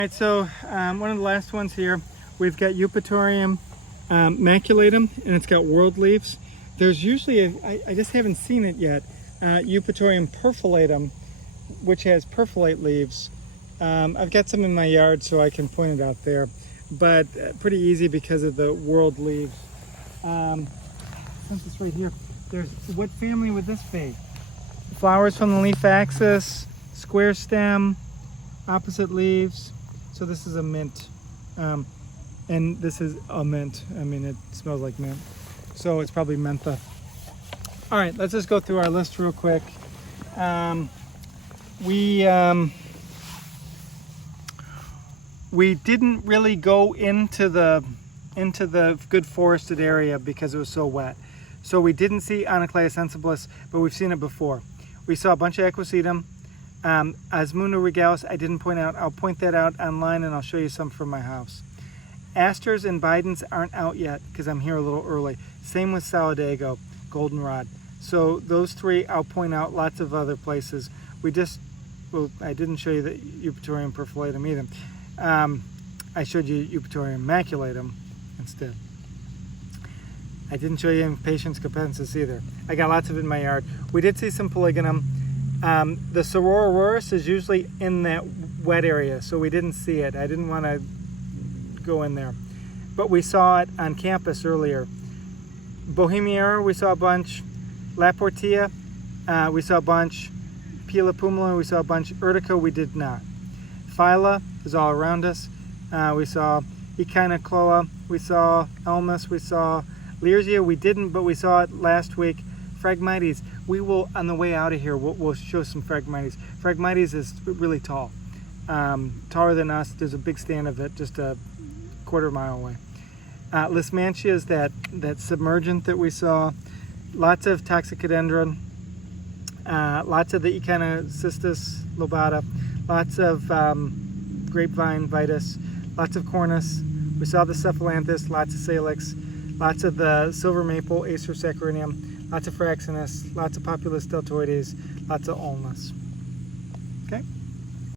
Alright, so one of the last ones here, we've got Eupatorium maculatum, and it's got whorled leaves. There's usually, I just haven't seen it yet, Eupatorium perfilatum, which has perfilate leaves. I've got some in my yard so I can point it out there, but pretty easy because of the whorled leaves. Since it's right here, what family would this be? Flowers from the leaf axis, square stem, opposite leaves. So this is a mint, and this is a mint. I mean, it smells like mint, so it's probably mentha. All right, let's just go through our list real quick. We didn't really go into the good forested area because it was so wet. So we didn't see Onoclea sensibilis, but we've seen it before. We saw a bunch of equisetum. Asmunda regalis, I didn't point out. I'll point that out online and I'll show you some from my house. Asters and bidens aren't out yet because I'm here a little early. Same with Solidago, goldenrod. So those three I'll point out. Lots of other places. I didn't show you the Eupatorium perfilatum either. I showed you Eupatorium maculatum instead. I didn't show you Impatiens capensis either. I got lots of it in my yard. We did see some polygonum. The sorororis is usually in that wet area, so we didn't see it. I didn't want to go in there. But we saw it on campus earlier. Bohemiera, we saw a bunch. Laportea, we saw a bunch. Pila pumila, we saw a bunch. Urtica, we did not. Phyla is all around us. We saw Echinocloa, we saw Elmus, we saw Learsia, we didn't, but we saw it last week. Phragmites, we will, on the way out of here, we'll show some Phragmites. Phragmites is really tall, taller than us. There's a big stand of it just a quarter-mile away. Lismantia is that submergent that we saw. Lots of Toxicodendron, lots of the Echinocystis lobata, lots of grapevine vitis, lots of cornus. We saw the Cephalanthus, lots of Salix, lots of the silver maple, Acer saccharinum, lots of Fraxinus, lots of Populus deltoides, lots of ulmus. Okay.